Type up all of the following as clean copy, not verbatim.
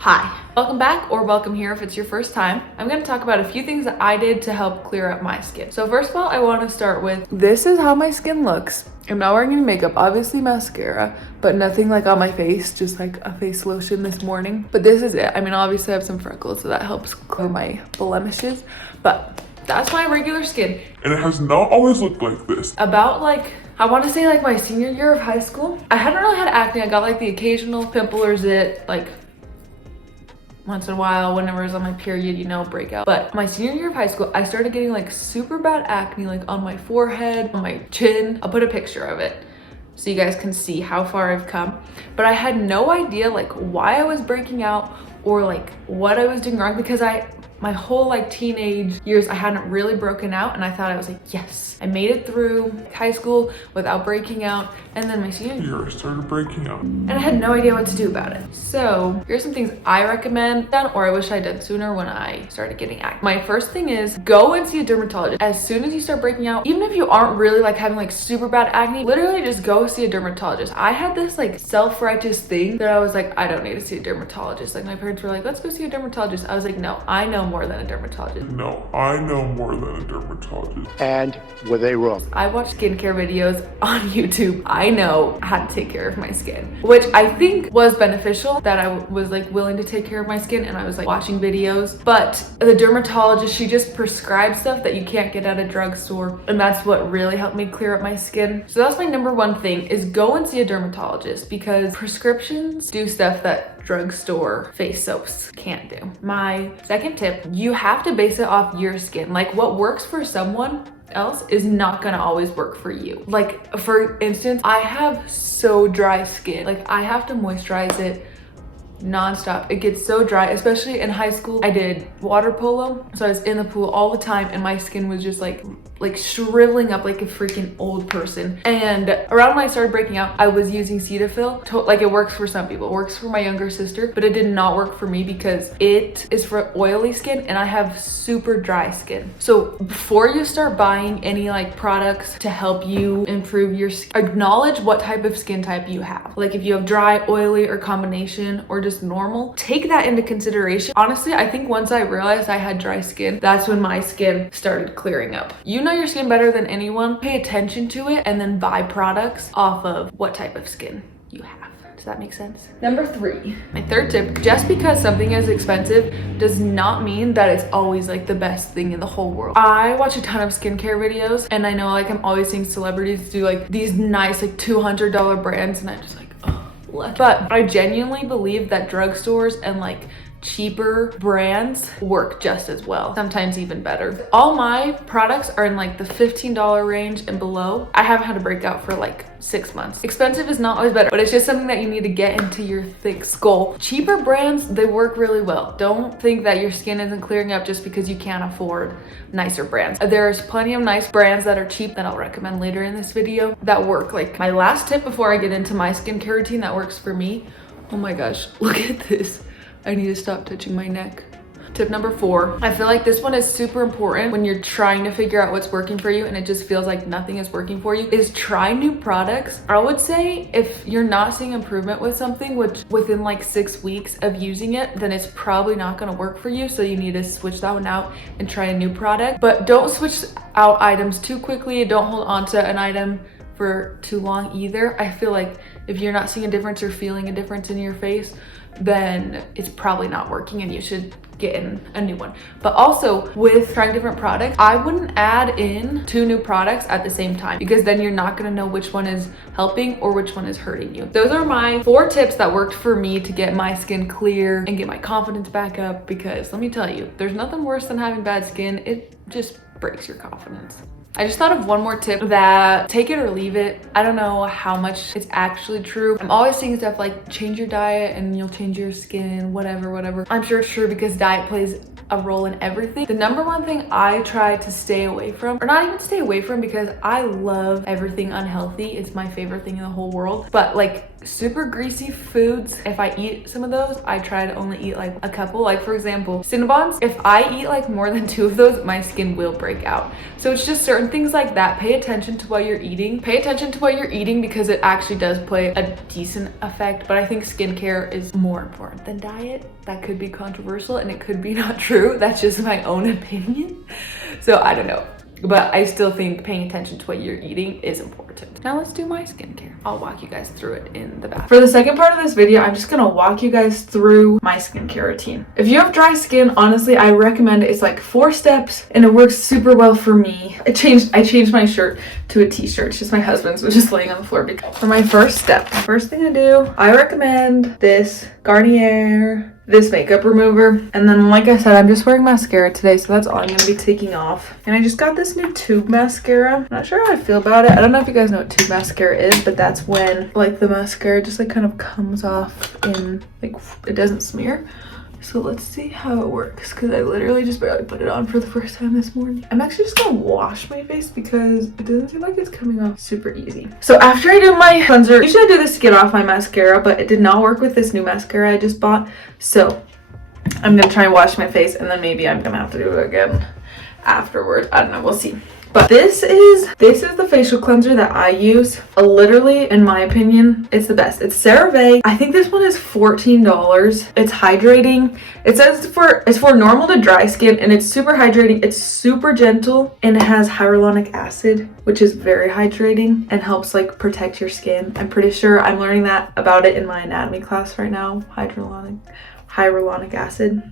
Hi, welcome back or welcome here if it's your first time. I'm going to talk about a few things that I did to help clear up my skin. So first of all, I want to start with this is how my skin looks. I'm not wearing any makeup, obviously mascara, but nothing like on my face, just like a face lotion this morning. But this is it. I mean, obviously I have some freckles, so that helps clear my blemishes, but that's my regular skin. And it has not always looked like this. About I want to say my senior year of high school, I hadn't really had acne. I got like the occasional pimple or zit, once in a while, whenever I was on my period, breakout. But my senior year of high school, I started getting super bad acne, on my forehead, on my chin. I'll put a picture of it so you guys can see how far I've come. But I had no idea why I was breaking out or what I was doing wrong, because my whole teenage years, I hadn't really broken out, and I thought I was yes, I made it through high school without breaking out. And then my senior year, I started breaking out. And I had no idea what to do about it. So here's some things I recommend done, or I wish I'd done sooner when I started getting acne. My first thing is go and see a dermatologist. As soon as you start breaking out, even if you aren't really having super bad acne, literally just go see a dermatologist. I had this self-righteous thing that I was I don't need to see a dermatologist. My parents were let's go see a dermatologist. I was no, I know more than a dermatologist. No, I know more than a dermatologist. And were they wrong? I watch skincare videos on YouTube. I know how to take care of my skin, which I think was beneficial that I was willing to take care of my skin, and I was watching videos. But the dermatologist, she just prescribes stuff that you can't get at a drugstore, and that's what really helped me clear up my skin. So that's my number one thing, is go and see a dermatologist, because prescriptions do stuff that drugstore face soaps can't do. My second tip, you have to base it off your skin. What works for someone else is not gonna always work for you. For instance, I have so dry skin. I have to moisturize it non-stop. It gets so dry, especially in high school. I did water polo, so I was in the pool all the time, and my skin was just shriveling up like a freaking old person. And around when I started breaking out, I was using Cetaphil. It works for some people. It works for my younger sister, but it did not work for me because it is for oily skin, and I have super dry skin. So before you start buying any products to help you improve your skin, acknowledge what type of skin type you have. If you have dry, oily, or combination, or just normal, take that into consideration. Honestly, I think once I realized I had dry skin, that's when my skin started clearing up. You know your skin better than anyone. Pay attention to it and then buy products off of what type of skin you have. Does that make sense? Number 3, my third tip, just because something is expensive does not mean that it's always the best thing in the whole world. I watch a ton of skincare videos, and I know I'm always seeing celebrities do these nice $200 brands, and I'm just but I genuinely believe that drugstores and cheaper brands work just as well, sometimes even better. All my products are in the $15 range and below. I haven't had a breakout for 6 months. Expensive is not always better, but it's just something that you need to get into your thick skull. Cheaper brands, they work really well. Don't think that your skin isn't clearing up just because you can't afford nicer brands. There's plenty of nice brands that are cheap that I'll recommend later in this video that work. My last tip before I get into my skincare routine that works for me. Oh my gosh, look at this. I need to stop touching my neck. Tip number 4, I feel this one is super important when you're trying to figure out what's working for you and it just feels like nothing is working for you, is try new products. I would say if you're not seeing improvement with something, which within 6 weeks of using it, then it's probably not gonna work for you. So you need to switch that one out and try a new product. But don't switch out items too quickly. Don't hold on to an item for too long either. I feel if you're not seeing a difference or feeling a difference in your face, then it's probably not working and you should get in a new one. But also with trying different products, I wouldn't add in 2 new products at the same time, because then you're not gonna know which one is helping or which one is hurting you. Those are my 4 tips that worked for me to get my skin clear and get my confidence back up, because let me tell you, there's nothing worse than having bad skin. It just breaks your confidence. I just thought of one more tip that take it or leave it. I don't know how much it's actually true. I'm always seeing stuff change your diet and you'll change your skin, whatever. I'm sure it's true because diet plays a role in everything. The number one thing I try to stay away from, or not even stay away from, because I love everything unhealthy. It's my favorite thing in the whole world. But super greasy foods, if I eat some of those, I try to only eat like a couple. Like for example, Cinnabons, if I eat like more than 2 of those, my skin will break out. So it's just certain things like that. Pay attention to what you're eating. Pay attention to what you're eating because it actually does play a decent effect. But I think skincare is more important than diet. That could be controversial and it could be not true. That's just my own opinion. So I don't know. But I still think paying attention to what you're eating is important. Now let's do my skincare. I'll walk you guys through it in the back. For the second part of this video, I'm just gonna walk you guys through my skincare routine. If you have dry skin, honestly, I recommend it. It's like 4 steps and it works super well for me. I changed my shirt to a t-shirt. It's just my husband's, was just laying on the floor. For my first step, first thing I do, I recommend this Garnier this makeup remover, and then like I said, I'm just wearing mascara today, so that's all I'm gonna be taking off. And I just got this new tube mascara. I'm not sure how I feel about it. I don't know if you guys know what tube mascara is, but that's when like the mascara just like kind of comes off in like, it doesn't smear. So let's see how it works, because I literally just barely put it on for the first time this morning. I'm actually just gonna wash my face because it doesn't seem like it's coming off super easy. So after I do my cleanser, usually I do this to get off my mascara, but it did not work with this new mascara I just bought. So I'm gonna try and wash my face, and then maybe I'm gonna have to do it again afterwards. I don't know, we'll see. But this is the facial cleanser that I use. Literally, in my opinion, it's the best. It's CeraVe. I think this one is $14. It's hydrating. It says it's for normal to dry skin, and it's super hydrating. It's super gentle, and it has hyaluronic acid, which is very hydrating and helps like protect your skin. I'm pretty sure I'm learning that about it in my anatomy class right now. Hyaluronic acid,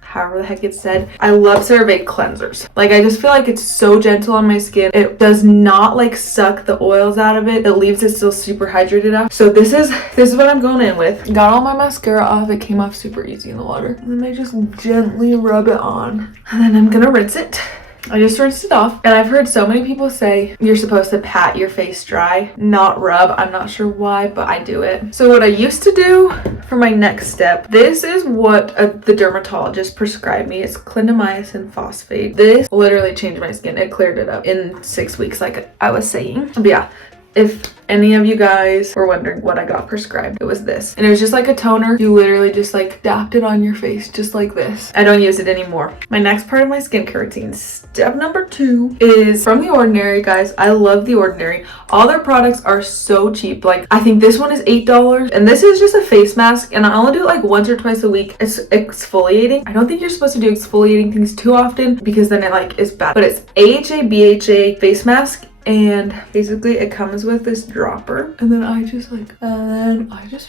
however the heck it's said. I love CeraVe cleansers. Like, I just feel like it's so gentle on my skin. It does not like suck the oils out of it. It leaves it still super hydrated out. So this is what I'm going in with. Got all my mascara off. It came off super easy in the water. And then I just gently rub it on. And then I'm gonna rinse it. I just rinsed it off, and I've heard so many people say you're supposed to pat your face dry, not rub. I'm not sure why, but I do it. So what I used to do for my next step, this is what the dermatologist prescribed me. It's clindamycin phosphate. This literally changed my skin. It cleared it up in 6 weeks, like I was saying. But yeah, if any of you guys were wondering what I got prescribed, it was this. And it was just like a toner. You literally just like dapped it on your face just like this. I don't use it anymore. My next part of my skincare routine, step number 2, is from The Ordinary, guys. I love The Ordinary. All their products are so cheap. Like, I think this one is $8, and this is just a face mask, and I only do it like once or twice a week. It's exfoliating. I don't think you're supposed to do exfoliating things too often because then it like is bad. But it's AHA BHA face mask. And basically it comes with this dropper, and then I just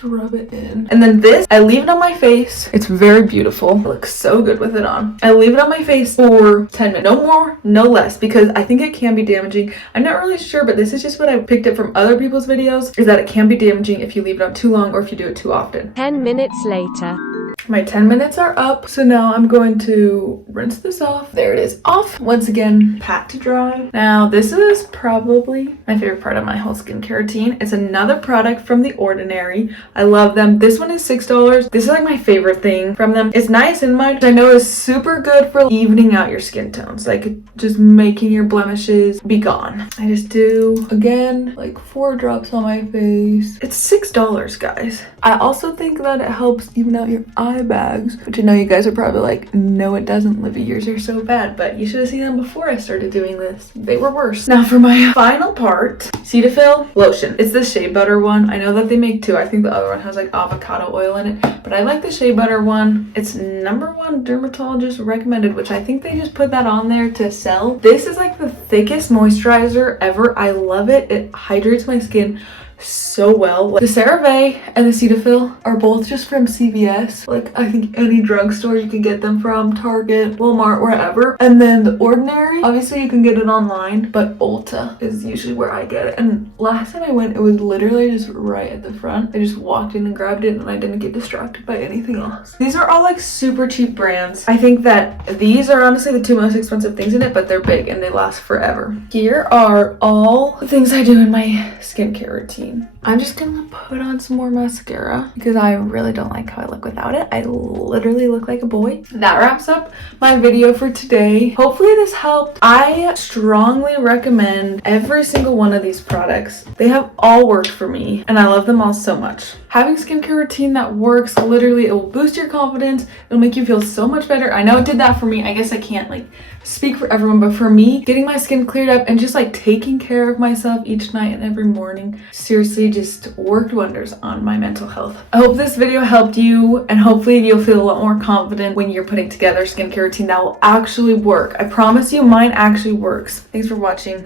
rub it in. And then this, I leave it on my face. It's very beautiful. It looks so good with it on. I leave it on my face for 10 minutes. No more, no less, because I think it can be damaging. I'm not really sure, but this is just what I picked up from other people's videos, is that it can be damaging if you leave it on too long or if you do it too often. 10 minutes later. My 10 minutes are up, so now I'm going to rinse this off. There it is, off. Once again, pat to dry. Now, this is probably my favorite part of my whole skincare routine. It's another product from The Ordinary. I love them. This one is $6. This is like my favorite thing from them. It's niacinamide. I know is super good for evening out your skin tones, like just making your blemishes be gone. I just do, again, like 4 drops on my face. It's $6, guys. I also think that it helps even out your eye bags, which I know you guys are probably like, no it doesn't, Livy, yours are so bad, but you should have seen them before I started doing this. They were worse. Now for my final part, Cetaphil lotion. It's the shea butter one. I know that they make 2. I think the other one has like avocado oil in it, but I like the shea butter one. It's #1 dermatologist recommended, which I think they just put that on there to sell. This is like the thickest moisturizer ever. I love it. It hydrates my skin so well. Like, the CeraVe and the Cetaphil are both just from CVS. Like, I think any drugstore you can get them from, Target, Walmart, wherever. And then The Ordinary, obviously you can get it online, but Ulta is usually where I get it. And last time I went, it was literally just right at the front. I just walked in and grabbed it, and I didn't get distracted by anything else. These are all like super cheap brands. I think that these are honestly the 2 most expensive things in it, but they're big and they last forever. Here are all the things I do in my skincare routine. routine. I'm just gonna put on some more mascara because I really don't like how I look without it. I literally look like a boy. That wraps up my video for today. Hopefully this helped. I strongly recommend every single one of these products. They have all worked for me and I love them all so much. Having skincare routine that works, literally, it will boost your confidence. It'll make you feel so much better. I know it did that for me. I guess I can't like speak for everyone, but for me, getting my skin cleared up and just like taking care of myself each night and every morning seriously just worked wonders on my mental health. I hope this video helped you and hopefully you'll feel a lot more confident when you're putting together a skincare routine that will actually work. I promise you mine actually works. Thanks for watching.